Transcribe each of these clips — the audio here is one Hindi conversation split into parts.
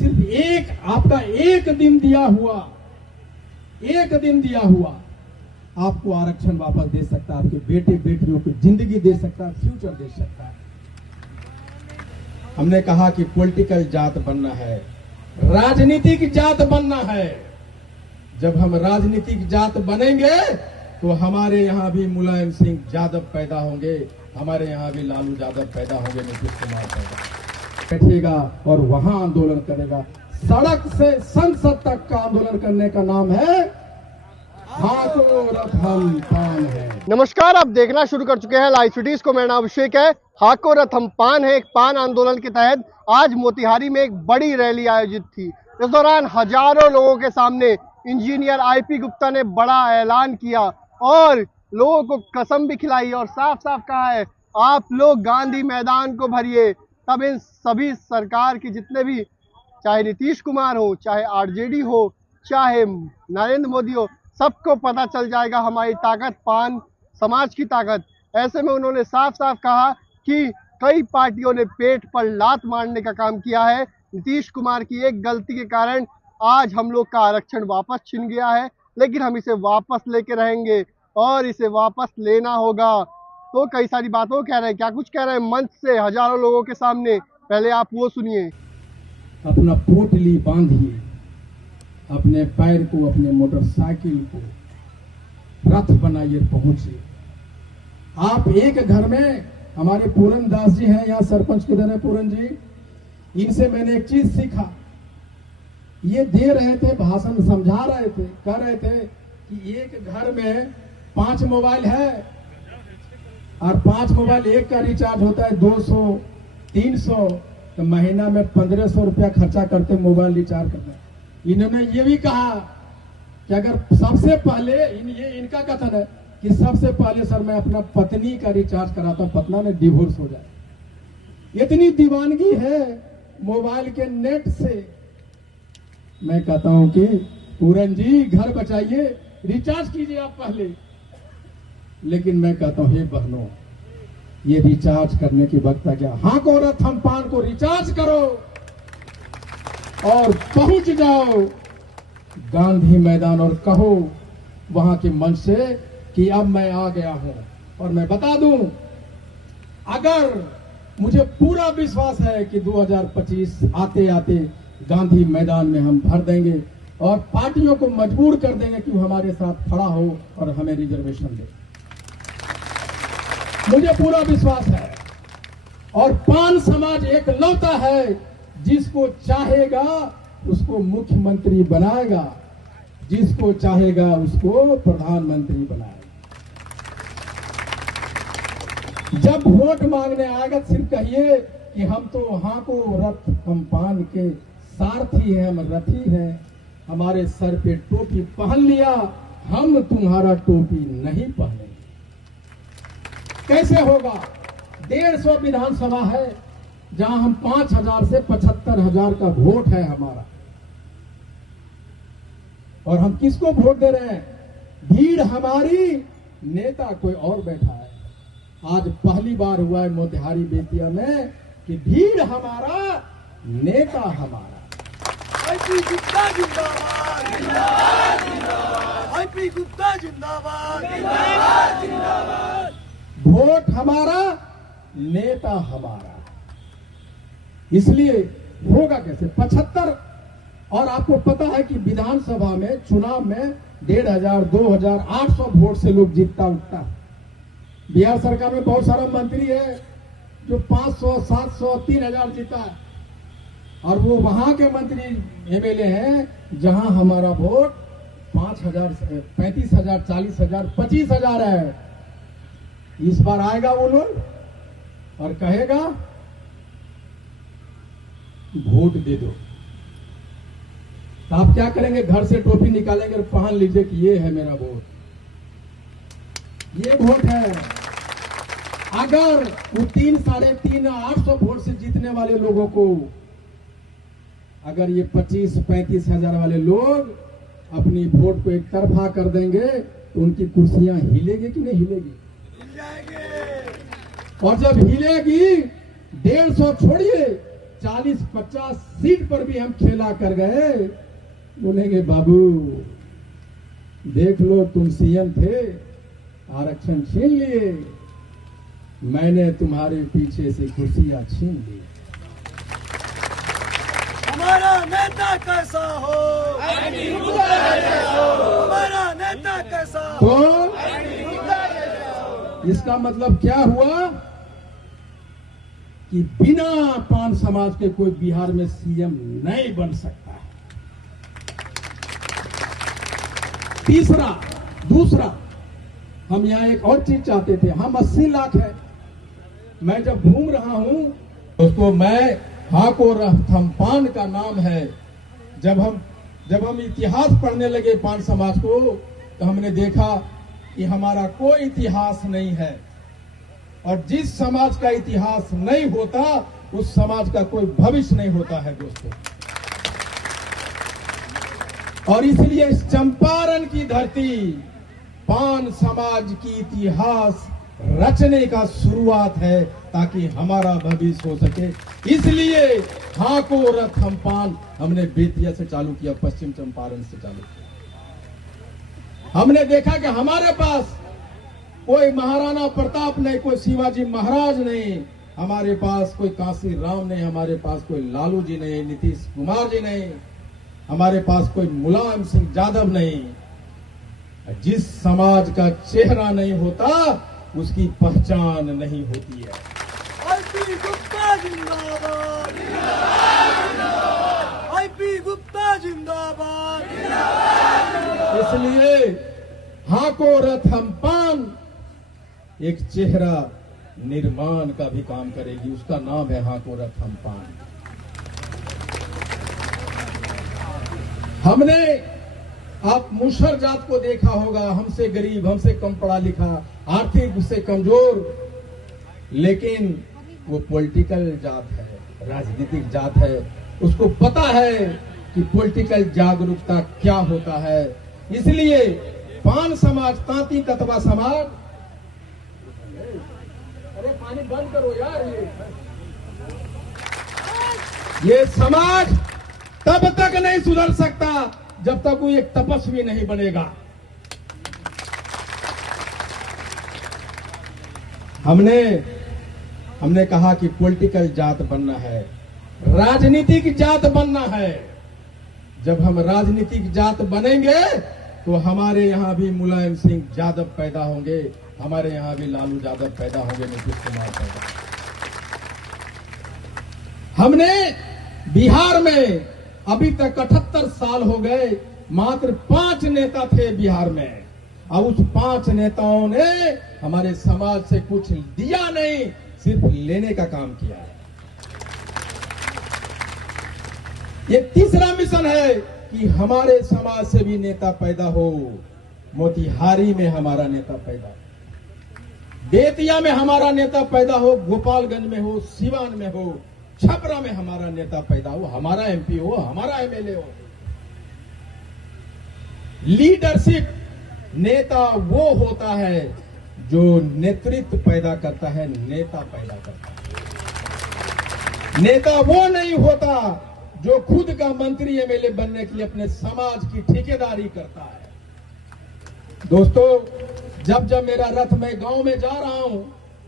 सिर्फ आपका एक दिन दिया हुआ आपको आरक्षण वापस दे सकता है, आपके बेटे बेटियों को जिंदगी दे सकता है, फ्यूचर दे सकता है। हमने कहा कि पॉलिटिकल जात बनना है, राजनीतिक जात बनना है। जब हम राजनीतिक जात बनेंगे तो हमारे यहाँ भी मुलायम सिंह यादव पैदा होंगे, हमारे यहाँ भी लालू यादव पैदा होंगे, नीतीश कुमार पैदा बैठेगा और वहां आंदोलन करेगा। सड़क से संसद तक का आंदोलन करने का नाम है हाको रथम पान है। नमस्कार, आप देखना शुरू कर चुके हैं लाइव सिटीज को। मेरा नाम अभिषेक है। हाको रथम पान है। एक पान आंदोलन के तहत आज मोतिहारी में एक बड़ी रैली आयोजित थी। इस दौरान हजारों लोगों के सामने इंजीनियर आईपी गुप्ता ने बड़ा ऐलान किया और लोगों को कसम भी खिलाई और साफ साफ कहा है, आप लोग गांधी मैदान को भरिए। तब इन सभी सरकार के जितने भी, चाहे नीतीश कुमार हो, चाहे आरजेडी हो, चाहे नरेंद्र मोदी हो, सबको पता चल जाएगा हमारी ताकत, पान समाज की ताकत। ऐसे में उन्होंने साफ साफ कहा कि कई पार्टियों ने पेट पर लात मारने का काम किया है। नीतीश कुमार की एक गलती के कारण आज हम लोग का आरक्षण वापस छिन गया है, लेकिन हम इसे वापस लेके रहेंगे और इसे वापस लेना होगा। तो कई सारी बातों कह रहे हैं, क्या कुछ कह रहे हैं मंच से हजारों लोगों के सामने, पहले आप वो सुनिए। अपना पोटली बांधिए, अपने पैर को, अपने मोटरसाइकिल को रथ बनाइए, पहुंचे। आप एक घर में, हमारे पूरन दास जी हैं यहाँ सरपंच किधर है पूरन जी, इनसे मैंने एक चीज सीखा। ये दे रहे थे भाषण, समझा रहे थे, कह रहे थे कि एक घर में 5 मोबाइल है और 5 मोबाइल एक का रिचार्ज होता है 200 300, तो महीना में 1500 रुपया खर्चा करते मोबाइल रिचार्ज करना। इन्होंने ये भी कहा कि अगर सबसे पहले ये इनका कथन है कि सबसे पहले सर मैं अपना पत्नी का रिचार्ज कराता हूं, पत्ना में डिवोर्स हो जाए। इतनी दीवानगी है मोबाइल के नेट से। मैं कहता हूं कि पूरन जी घर बचाइए, रिचार्ज कीजिए आप पहले। लेकिन मैं कहता हूं हे बहनों, ये रिचार्ज करने की वक्त आ गया। हाको रथम पान को रिचार्ज करो और पहुंच जाओ गांधी मैदान और कहो वहां के मंच से कि अब मैं आ गया हूं। और मैं बता दूं, अगर मुझे पूरा विश्वास है कि 2025 आते आते गांधी मैदान में हम भर देंगे और पार्टियों को मजबूर कर देंगे कि वो हमारे साथ खड़ा हो और हमें रिजर्वेशन दे। मुझे पूरा विश्वास है। और पान समाज एक लौता है जिसको चाहेगा उसको मुख्यमंत्री बनाएगा, जिसको चाहेगा उसको प्रधानमंत्री बनाएगा। जब वोट मांगने आएगा सिर्फ कहिए कि हम तो हाको रथ हम पान के सारथी हैं, हम रथी हैं, हमारे सर पे टोपी पहन लिया, हम तुम्हारा टोपी नहीं पहनेंगे। कैसे होगा? 150 विधानसभा है जहां हम 5000 से 75,000 का वोट है हमारा, और हम किसको वोट दे रहे हैं? भीड़ हमारी, नेता कोई और बैठा है। आज पहली बार हुआ है मोतिहारी बेतिया में कि भीड़ हमारा, नेता हमारा। आईपी गुप्ता जिंदाबाद, जिंदाबाद, जिंदाबाद। आईपी गुप्ता जिंदाबाद, जिंदाबाद, जिंदाबाद। वोट हमारा, नेता हमारा। इसलिए होगा कैसे? 75। और आपको पता है कि विधानसभा में चुनाव में 1,500, 2,000, 800 वोट से लोग जीतता उठता। बिहार सरकार में बहुत सारा मंत्री है जो 500, 700, 3,000 जीता है, और वो वहां के मंत्री एमएलए हैं जहां हमारा वोट 5,000, 35,000, 40,000, 25,000 है। इस बार आएगा वो लोग और कहेगा वोट दे दो, तो आप क्या करेंगे? घर से टोपी निकालेंगे और पहन लीजिए कि ये है मेरा वोट, ये वोट है। अगर वो 3, 350, 800 वोट से जीतने वाले लोगों को, अगर ये 25-35 हजार वाले लोग अपनी वोट को एक तरफा कर देंगे तो उनकी कुर्सियां हिलेगी कि नहीं हिलेगी? हिल जाएगी। और जब हिलेगी, 150 छोड़िए, 40-50 सीट पर भी हम खेला कर गए, बोलेंगे बाबू देख लो तुम सीएम थे, आरक्षण छीन लिए, मैंने तुम्हारे पीछे से कुर्सियां छीन ली। हमारा नेता कैसा हो, हमारा नेता कैसा हो। तो इसका मतलब क्या हुआ कि बिना पान समाज के कोई बिहार में सीएम नहीं बन सकता है। दूसरा हम यहाँ एक और चीज चाहते थे। हम 80 लाख है। मैं जब घूम रहा हूं दोस्तों, मैं हाको रथम पान का नाम है। जब हम इतिहास पढ़ने लगे पान समाज को, तो हमने देखा कि हमारा कोई इतिहास नहीं है, और जिस समाज का इतिहास नहीं होता उस समाज का कोई भविष्य नहीं होता है दोस्तों। और इसलिए इस चंपारण की धरती पान समाज की इतिहास रचने का शुरुआत है, ताकि हमारा भविष्य हो सके। इसलिए हाको रथम पान हमने बेतिया से चालू किया, पश्चिम चंपारण से चालू किया। हमने देखा कि हमारे पास कोई महाराणा प्रताप नहीं, कोई शिवाजी महाराज नहीं, हमारे पास कोई काशी राम नहीं, हमारे पास कोई लालू जी नहीं, नीतीश कुमार जी नहीं, हमारे पास कोई मुलायम सिंह यादव नहीं। जिस समाज का चेहरा नहीं होता उसकी पहचान नहीं होती है। आईपी गुप्ता जिंदाबाद, आईपी गुप्ता जिंदाबाद। इसलिए हाको रथम पान एक चेहरा निर्माण का भी काम करेगी, उसका नाम है हाको रथम पान। हमने आप मुसहर जात को देखा होगा, हमसे गरीब, हमसे कम पढ़ा लिखा, आर्थिक से कमजोर, लेकिन वो पॉलिटिकल जात है, राजनीतिक जात है। उसको पता है कि पॉलिटिकल जागरूकता क्या होता है। इसलिए पान समाज, तांती ततवा समाज, अरे पानी बंद करो यार, ये समाज तब तक नहीं सुधर सकता जब तक वो एक तपस्वी नहीं बनेगा। हमने कहा कि पॉलिटिकल जात बनना है, राजनीतिक जात बनना है। जब हम राजनीतिक जात बनेंगे तो हमारे यहां भी मुलायम सिंह यादव पैदा होंगे, हमारे यहां भी लालू यादव पैदा होंगे, नीतीश कुमार पैदा। हमने बिहार में अभी तक 78 साल हो गए, मात्र 5 नेता थे बिहार में, और उस 5 नेताओं ने हमारे समाज से कुछ दिया नहीं, सिर्फ लेने का काम किया है। ये तीसरा मिशन है कि हमारे समाज से भी नेता पैदा हो। मोतिहारी में हमारा नेता पैदा हो, बेतिया में हमारा नेता पैदा हो, गोपालगंज में हो, सिवान में हो, छपरा में हमारा नेता पैदा हो, हमारा एमपी हो, हमारा एमएलए हो। लीडरशिप, नेता वो होता है जो नेतृत्व पैदा करता है, नेता पैदा करता है। नेता वो नहीं होता जो खुद का मंत्री एमएलए बनने के लिए अपने समाज की ठेकेदारी करता है। दोस्तों, जब मेरा रथ मैं गांव में जा रहा हूं,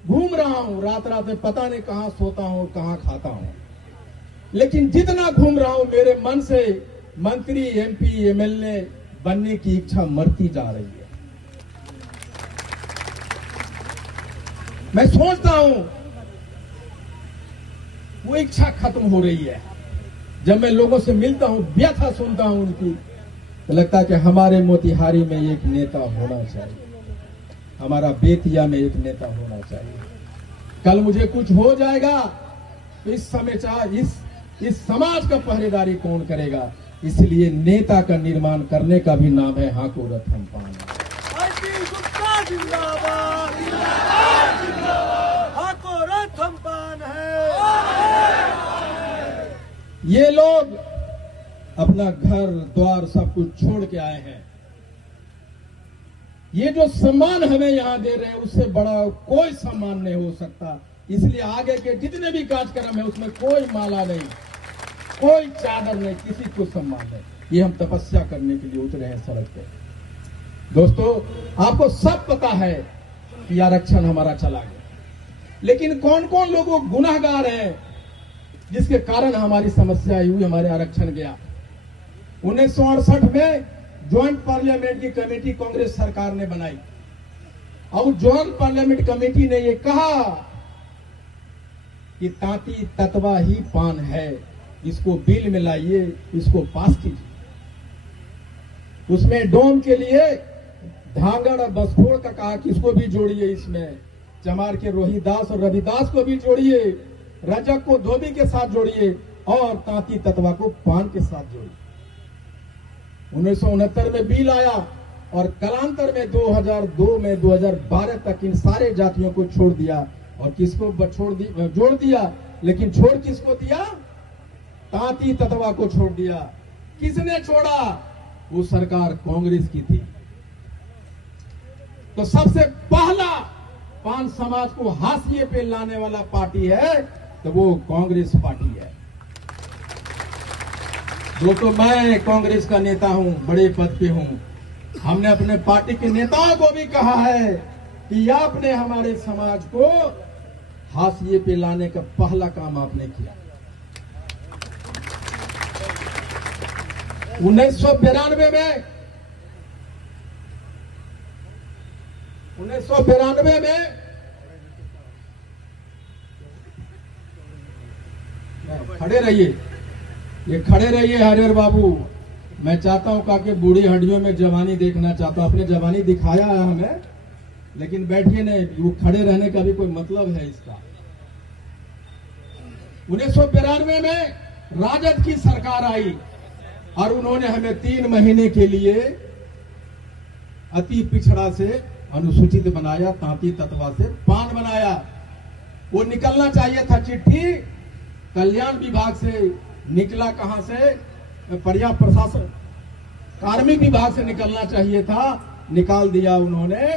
घूम रहा हूं, रात में पता नहीं कहां सोता हूं, कहां खाता हूं, लेकिन जितना घूम रहा हूं मेरे मन से मंत्री, एमपी, एमएलए बनने की इच्छा मरती जा रही है। मैं सोचता हूं वो इच्छा खत्म हो रही है। जब मैं लोगों से मिलता हूं, व्यथा सुनता हूं उनकी, तो लगता है कि हमारे मोतिहारी में एक नेता होना चाहिए, हमारा बेतिया में एक नेता होना चाहिए। कल मुझे कुछ हो जाएगा तो इस समय इस समाज का पहरेदारी कौन करेगा? इसलिए नेता का निर्माण करने का भी नाम है हाको रथम पान। आईपी गुप्ता जिंदाबाद, हाको रथम पान है। ये लोग अपना घर द्वार सब कुछ छोड़ के आए हैं, ये जो सम्मान हमें यहाँ दे रहे हैं उससे बड़ा कोई सम्मान नहीं हो सकता। इसलिए आगे के जितने भी कार्यक्रम है उसमें कोई माला नहीं, कोई चादर नहीं, किसी को सम्मान नहीं। ये हम तपस्या करने के लिए उतरे हैं सड़क पे। दोस्तों, आपको सब पता है कि आरक्षण हमारा चला गया, लेकिन कौन कौन लोग गुनाहगार हैं जिसके कारण हमारी समस्या हुई, हमारे आरक्षण गया। 1968 में ज्वाइंट पार्लियामेंट की कमेटी कांग्रेस सरकार ने बनाई और ज्वाइंट पार्लियामेंट कमेटी ने यह कहा कि तांती तत्वा ही पान है, इसको बिल में लाइए, इसको पास कीजिए। उसमें डोम के लिए धांगड़ और बसफोड़ का कहा कि इसको भी जोड़िए, इसमें चमार के रोहिदास और रविदास को भी जोड़िए, रजक को धोबी के साथ जोड़िए और तांती तत्वा को पान के साथ जोड़िए। 1969 में बिल आया और कालांतर में 2002 में 2012 तक इन सारे जातियों को छोड़ दिया। और किसको जोड़ दिया, लेकिन छोड़ किसको दिया? तांती तत्वा को छोड़ दिया। किसने छोड़ा? वो सरकार कांग्रेस की थी। तो सबसे पहला पान समाज को हाशिए पे लाने वाला पार्टी है तो वो कांग्रेस पार्टी है। दोस्तों, मैं कांग्रेस का नेता हूं, बड़े पद पे हूं। हमने अपने पार्टी के नेताओं को भी कहा है कि आपने हमारे समाज को हाशिए पे लाने का पहला काम आपने किया। 1992 में खड़े रहिए, ये खड़े रहिए हरिहर बाबू। मैं चाहता हूं काके बूढ़ी हड्डियों में जवानी देखना चाहता हूं। आपने जवानी दिखाया है हमें, लेकिन बैठिए नहीं, वो खड़े रहने का भी कोई मतलब है इसका। 1992 में राजद की सरकार आई और उन्होंने हमें 3 महीने के लिए अति पिछड़ा से अनुसूचित बनाया, तांती तत्वा से पान बनाया। वो निकलना चाहिए था चिट्ठी कल्याण विभाग से, निकला कहां से? पर्याप्त प्रशासन कार्मिक विभाग से निकलना चाहिए था, निकाल दिया उन्होंने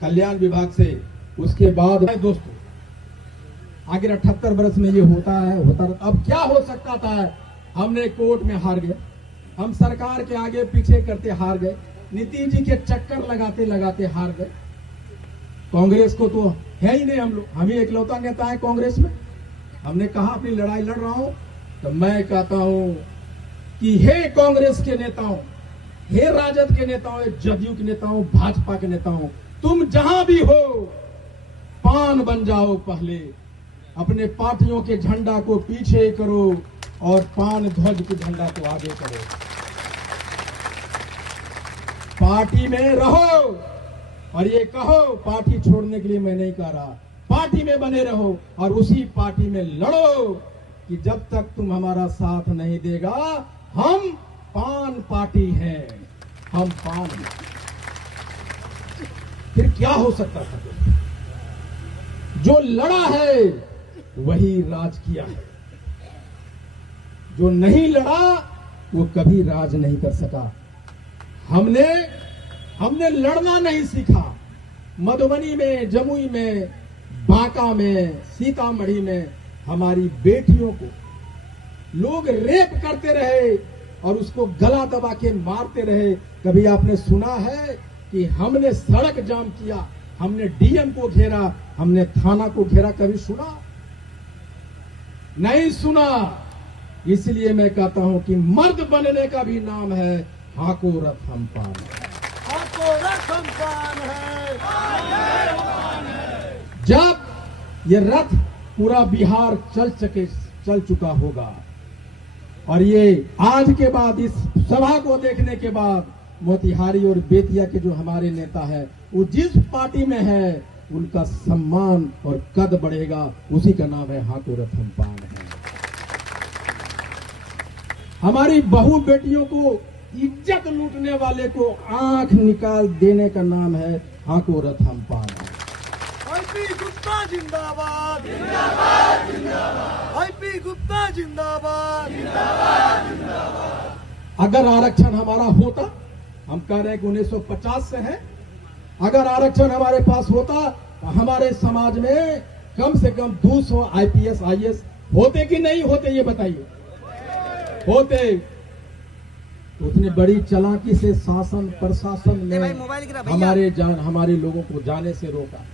कल्याण विभाग से। उसके बाद दोस्तों, आगे 78 वर्ष में ये होता है। अब क्या हो सकता था? हमने कोर्ट में हार गए, हम सरकार के आगे पीछे करते हार गए, नीतीश जी के चक्कर लगाते लगाते हार गए। कांग्रेस को तो है ही नहीं, हम ही एकलौता नेता है कांग्रेस में। हमने कहा अपनी लड़ाई लड़ रहा हूं, तो मैं कहता हूं कि हे कांग्रेस के नेताओं, हे राजद के नेताओं, जदयू के नेताओं, भाजपा के नेताओं, तुम जहां भी हो पान बन जाओ। पहले अपने पार्टियों के झंडा को पीछे करो और पान ध्वज के झंडा को आगे करो। पार्टी में रहो और ये कहो पार्टी छोड़ने के लिए मैं नहीं कह रहा, पार्टी में बने रहो और उसी पार्टी में लड़ो कि जब तक तुम हमारा साथ नहीं देगा, हम पान पार्टी हैं, हम पान। फिर क्या हो सकता था? जो लड़ा है वही राज किया है, जो नहीं लड़ा वो कभी राज नहीं कर सका। हमने लड़ना नहीं सीखा। मधुबनी में, जमुई में, बांका में, सीतामढ़ी में हमारी बेटियों को लोग रेप करते रहे और उसको गला दबा के मारते रहे। कभी आपने सुना है कि हमने सड़क जाम किया, हमने डीएम को घेरा, हमने थाना को घेरा? कभी सुना? नहीं सुना। इसलिए मैं कहता हूं कि मर्द बनने का भी नाम है हाको रथ हम पान। हाको रथ हम पान है। जब ये रथ पूरा बिहार चल चुका होगा और ये आज के बाद इस सभा को देखने के बाद मोतिहारी और बेतिया के जो हमारे नेता है वो जिस पार्टी में है उनका सम्मान और कद बढ़ेगा। उसी का नाम है हाको रथ हम पान है। हमारी बहू बेटियों को इज्जत लूटने वाले को आंख निकाल देने का नाम है हाको रथ हम पान है। आईपी गुप्ता जिंदाबाद, जिंदाबाद, जिंदाबाद। आईपी गुप्ता जिंदाबाद, जिंदाबाद, जिंदाबाद। अगर आरक्षण हमारा होता, हम कह रहे हैं कि 1950 से है, अगर आरक्षण हमारे पास होता तो हमारे समाज में कम से कम 200 आईपीएस आईएएस होते कि नहीं होते, ये बताइए। होते। तो उतनी बड़ी चालाकी से शासन प्रशासन ने हमारे लोगों को जाने से रोका।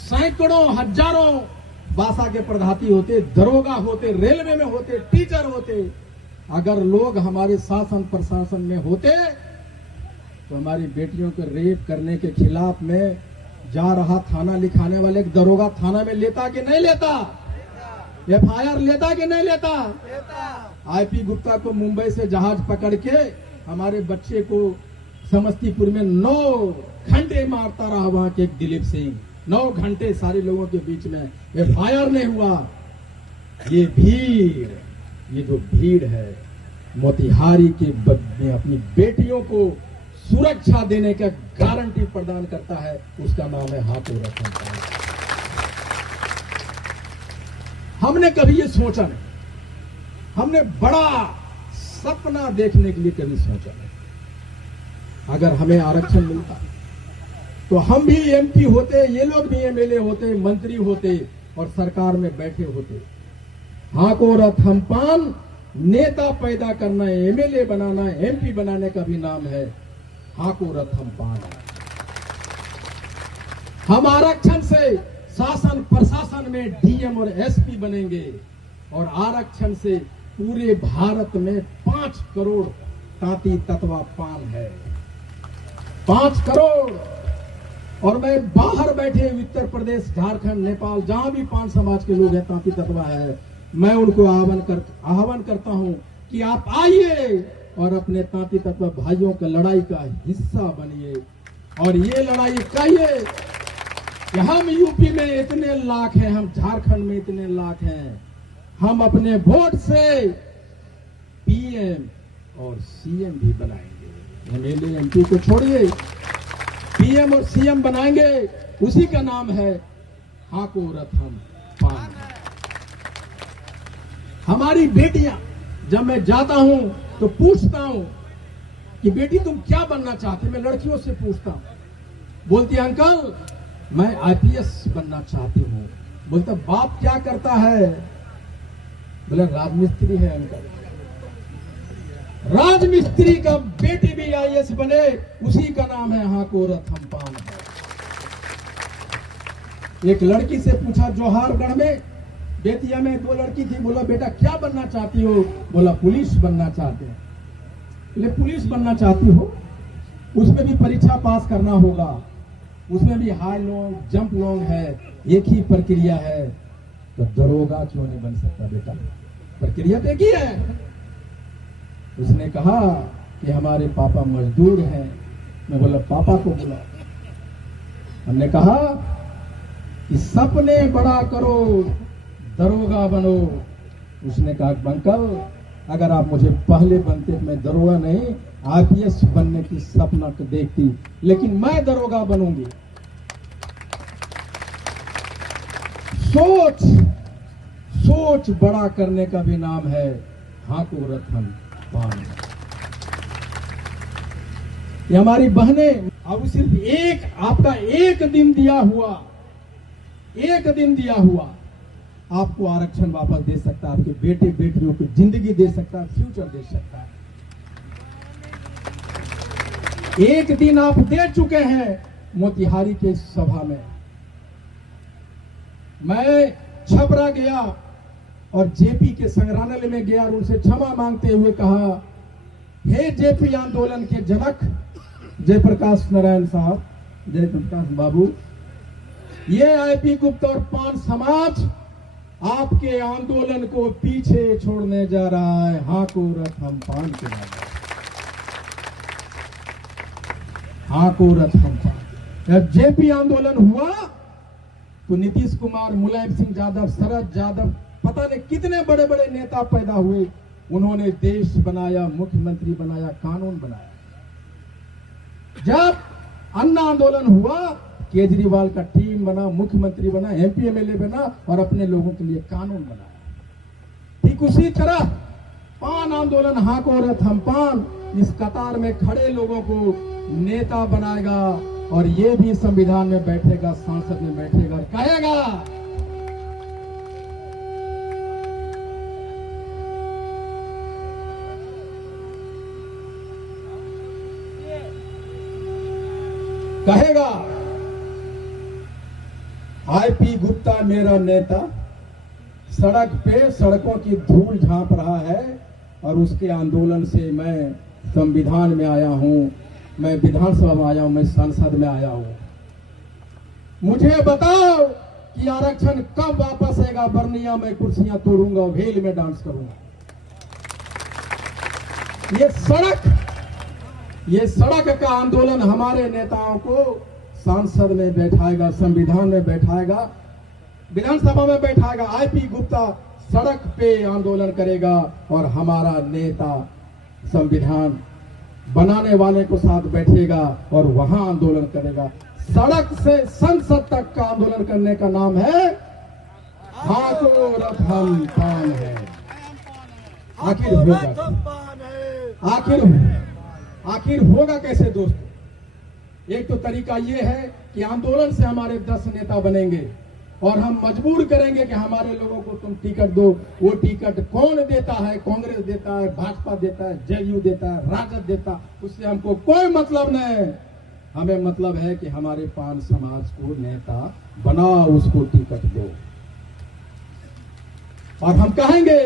सैकड़ों हजारों बासा के प्रधाती होते, दरोगा होते, रेलवे में होते, टीचर होते। अगर लोग हमारे शासन प्रशासन में होते तो हमारी बेटियों को रेप करने के खिलाफ में जा रहा थाना लिखाने वाले दरोगा थाना में लेता कि नहीं लेता? एफआईआर लेता कि नहीं लेता? आईपी गुप्ता को मुंबई से जहाज पकड़ के हमारे बच्चे को समस्तीपुर में 9 घंटे मारता रहा वहां के दिलीप सिंह। 9 घंटे सारे लोगों के बीच में एफआईआर नहीं हुआ। ये भीड़, ये जो भीड़ है मोतिहारी के में अपनी बेटियों को सुरक्षा देने का गारंटी प्रदान करता है, उसका नाम है हाथों रतन पान। हमने कभी ये सोचा नहीं, हमने बड़ा सपना देखने के लिए कभी सोचा नहीं। अगर हमें आरक्षण मिलता तो हम भी एमपी होते, ये लोग भी एमएलए होते, मंत्री होते और सरकार में बैठे होते। हाको रथ हम पान, नेता पैदा करना, एमएलए बनाना, एमपी बनाने का भी नाम है हाको रथ हम पान। हम आरक्षण से शासन प्रशासन में डीएम और एसपी बनेंगे और आरक्षण से पूरे भारत में 5 करोड़ तांती ततवा पान है। 5 करोड़। और मैं बाहर बैठे उत्तर प्रदेश, झारखंड, नेपाल, जहां भी पान समाज के लोग हैं, तांती ततवा है, मैं उनको आह्वान करता हूं कि आप आइए और अपने तांती ततवा भाइयों का लड़ाई का हिस्सा बनिए और ये लड़ाई कहिए कि हम यूपी में इतने लाख हैं, हम झारखंड में इतने लाख हैं, हम अपने वोट से पीएम और सीएम भी बनाएंगे। एमएलए एमपी को छोड़िए, पीएम और सीएम बनाएंगे। उसी का नाम है हाको रथम पान। हमारी बेटियां, जब मैं जाता हूं तो पूछता हूं कि बेटी तुम क्या बनना चाहती? मैं लड़कियों से पूछता हूं, बोलती है अंकल मैं आईपीएस बनना चाहती हूं। बोलता बाप क्या करता है? बोला राजमिस्त्री है अंकल। राजमिस्त्री का बेटी भी आईएएस बने, उसी का नाम है हाको रथम पान। एक लड़की से पूछा जोहारगढ़ में, बेतिया में 2 लड़की थी, बोला बेटा क्या बनना चाहती हो? बोला पुलिस बनना चाहते हैं। बोले पुलिस बनना चाहती हो, उसमें भी परीक्षा पास करना होगा, उसमें भी हाई लॉन्ग जंप लॉन्ग है, एक ही प्रक्रिया है। तो दरोगा क्यों नहीं बन सकता बेटा? प्रक्रिया तो एक ही है। उसने कहा कि हमारे पापा मजदूर हैं। मैं बोला पापा को बुला। हमने कहा कि सपने बड़ा करो, दरोगा बनो। उसने कहा अंकल अगर आप मुझे पहले बनते तो मैं दरोगा नहीं आईपीएस बनने की सपना को देखती, लेकिन मैं दरोगा बनूंगी। सोच बड़ा करने का भी नाम है हाको रथम पान। ये हमारी बहनें, अब सिर्फ एक आपका एक दिन दिया हुआ आपको आरक्षण वापस दे सकता है, आपके बेटे बेटियों को जिंदगी दे सकता है, फ्यूचर दे सकता है। एक दिन आप दे चुके हैं मोतिहारी के सभा में। मैं छपरा गया और जेपी के संग्रहालय में गया और उनसे क्षमा मांगते हुए कहा, हे जेपी आंदोलन के जनक जयप्रकाश नारायण साहब, जयप्रकाश बाबू, ये आईपी गुप्ता और पान समाज आपके आंदोलन को पीछे छोड़ने जा रहा है हाको रथम पान के नाम। हाको रथम पान। जब जेपी आंदोलन हुआ तो नीतीश कुमार, मुलायम सिंह यादव, शरद यादव, पता नहीं कितने बड़े बड़े नेता पैदा हुए। उन्होंने देश बनाया, मुख्यमंत्री बनाया, कानून बनाया। जब अन्ना आंदोलन हुआ, केजरीवाल का टीम बना, मुख्यमंत्री बना, एमपी एमएलए बना और अपने लोगों के लिए कानून बनाया। ठीक उसी तरह पान आंदोलन हाको रथम पान इस कतार में खड़े लोगों को नेता बनाएगा, और ये भी संविधान में बैठेगा, संसद में बैठेगा और कहेगा आईपी गुप्ता मेरा नेता सड़क पे सड़कों की धूल झांप रहा है और उसके आंदोलन से मैं संविधान में आया हूं, मैं विधानसभा में आया हूं, मैं संसद में आया हूं। मुझे बताओ कि आरक्षण कब वापस आएगा, वरना मैं कुर्सियां तोड़ूंगा, वेल में डांस करूंगा। ये सड़क का आंदोलन हमारे नेताओं को संसद में बैठाएगा, संविधान में बैठाएगा, विधानसभा में बैठाएगा। आईपी गुप्ता सड़क पे आंदोलन करेगा और हमारा नेता संविधान बनाने वाले को साथ बैठेगा और वहां आंदोलन करेगा। सड़क से संसद तक का आंदोलन करने का नाम है हाको रथम पान है। आखिर होगा कैसे दोस्तों? एक तो तरीका ये है कि आंदोलन से हमारे 10 नेता बनेंगे और हम मजबूर करेंगे कि हमारे लोगों को तुम टिकट दो। वो टिकट कौन देता है? कांग्रेस देता है, भाजपा देता है, जेडीयू देता है, राजद देता, उससे हमको कोई मतलब नहीं। हमें मतलब है कि हमारे पान समाज को नेता बनाओ, उसको टिकट दो। और हम कहेंगे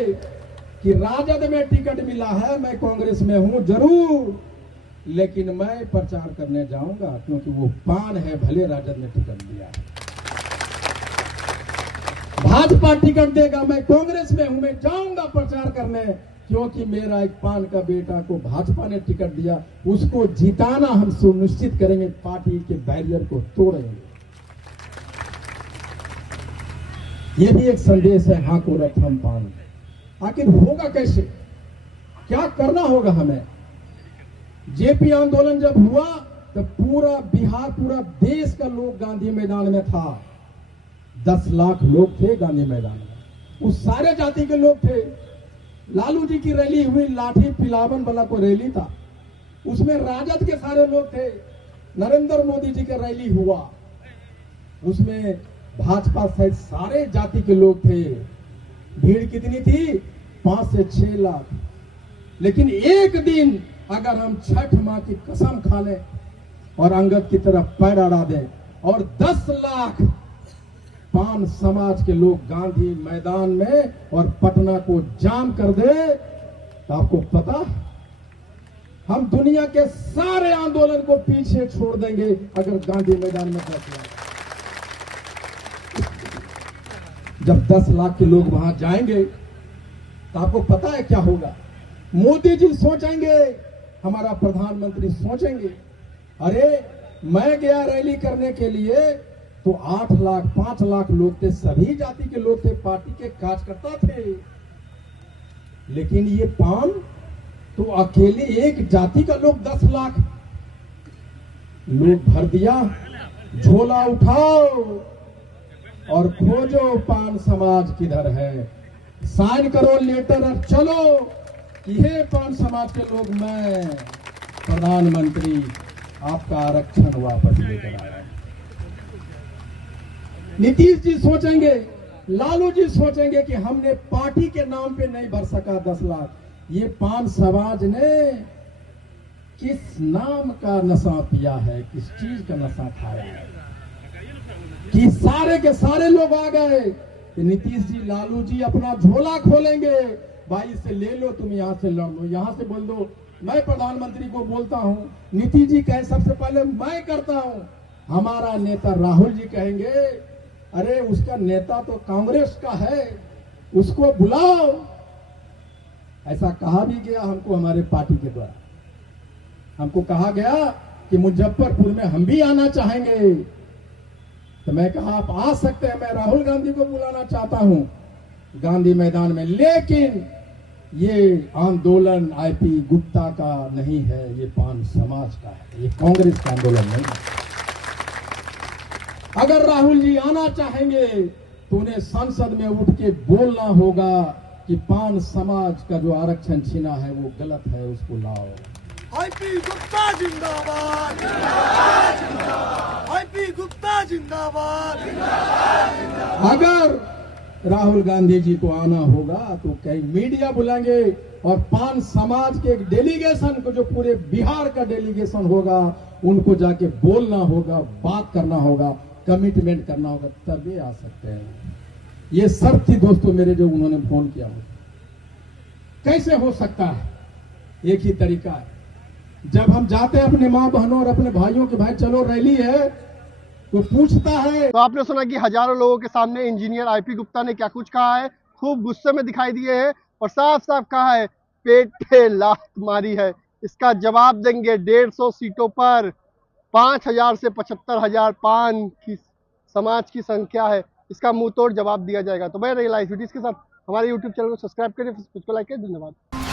कि राजद में टिकट मिला है, मैं कांग्रेस में हूं जरूर, लेकिन मैं प्रचार करने जाऊंगा क्योंकि वो पान है, भले राजद ने टिकट दिया है। भाजपा टिकट देगा, मैं कांग्रेस में हूं, मैं जाऊंगा प्रचार करने क्योंकि मेरा एक पान का बेटा को भाजपा ने टिकट दिया, उसको जिताना हम सुनिश्चित करेंगे, पार्टी के बैरियर को तोड़ेंगे। ये भी एक संदेश है हाको रथम पान। आखिर होगा कैसे? क्या करना होगा हमें? जेपी आंदोलन जब हुआ तो पूरा बिहार, पूरा देश का लोग गांधी मैदान में था। 10 लाख लोग थे गांधी मैदान में, उस सारे जाति के लोग थे। लालू जी की रैली हुई, लाठी पिलावन वाला को रैली था, उसमें राजद के सारे लोग थे। नरेंद्र मोदी जी का रैली हुआ, उसमें भाजपा सहित सारे जाति के लोग थे। भीड़ कितनी थी? 5 से 6 लाख। लेकिन एक दिन अगर हम छठ माँ की कसम खा लें और अंगद की तरफ पैर अड़ा दें और 10 लाख पान समाज के लोग गांधी मैदान में और पटना को जाम कर दे, तो आपको पता हम दुनिया के सारे आंदोलन को पीछे छोड़ देंगे अगर गांधी मैदान में 10 लाख। जब 10 लाख के लोग वहां जाएंगे तो आपको पता है क्या होगा? मोदी जी सोचेंगे, हमारा प्रधानमंत्री सोचेंगे, अरे मैं गया रैली करने के लिए तो 8 लाख 5 लाख लोग थे, सभी जाति के लोग थे, पार्टी के कार्यकर्ता थे, लेकिन ये पान तो अकेले एक जाति का लोग 10 लाख लोग भर दिया। झोला उठाओ और खोजो पान समाज किधर है, साइन करो लेटर और चलो कि हे पान समाज के लोग, मैं प्रधानमंत्री आपका आरक्षण वापस लेकर आया। नीतीश जी सोचेंगे, लालू जी सोचेंगे कि हमने पार्टी के नाम पे नहीं भर सका 10 लाख, ये पान समाज ने किस नाम का नशा पिया है, किस चीज का नशा खाया है कि सारे के सारे लोग आ गए। नीतीश जी, लालू जी अपना झोला खोलेंगे, भाई से ले लो, तुम यहां से लड़ लो, यहां से बोल दो मैं प्रधानमंत्री को बोलता हूं। नीतीश जी कहे सबसे पहले मैं करता हूं। हमारा नेता राहुल जी कहेंगे, अरे उसका नेता तो कांग्रेस का है, उसको बुलाओ। ऐसा कहा भी गया हमको, हमारे पार्टी के द्वारा हमको कहा गया कि मुजफ्फरपुर में हम भी आना चाहेंगे। तो मैं कहा आप आ सकते हैं, मैं राहुल गांधी को बुलाना चाहता हूं गांधी मैदान में, लेकिन ये आंदोलन आईपी गुप्ता का नहीं है, ये पान समाज का है, ये कांग्रेस का आंदोलन नहीं है। अगर राहुल जी आना चाहेंगे तो उन्हें संसद में उठ के बोलना होगा कि पान समाज का जो आरक्षण छीना है वो गलत है, उसको लाओ। आईपी गुप्ता जिंदाबाद आईपी गुप्ता जिंदाबाद अगर राहुल गांधी जी को आना होगा तो कई मीडिया बुलाएंगे और पान समाज के एक डेलीगेशन को, जो पूरे बिहार का डेलीगेशन होगा, उनको जाके बोलना होगा, बात करना होगा, कमिटमेंट करना होगा, तभी आ सकते हैं। ये शर्त थी दोस्तों मेरे, जो उन्होंने फोन किया हो। कैसे हो सकता है? एक ही तरीका है, जब हम जाते हैं अपने माँ बहनों और अपने भाइयों के, भाई चलो रैली है, तो पूछता है। तो आपने सुना कि हजारों लोगों के सामने इंजीनियर आईपी गुप्ता ने क्या कुछ कहा है। खूब गुस्से में दिखाई दिए हैं और साफ साफ कहा है पेट पे लात मारी है। इसका जवाब देंगे 150 सीटों पर। 5,000 से 75,000 पान की समाज की संख्या है, इसका मुंह तोड़ जवाब दिया जाएगा। तो मैं रही लाइव वीडियोस के साथ हमारे यूट्यूब चैनल को सब्सक्राइब करें, फेसबुक को लाइक करें। धन्यवाद।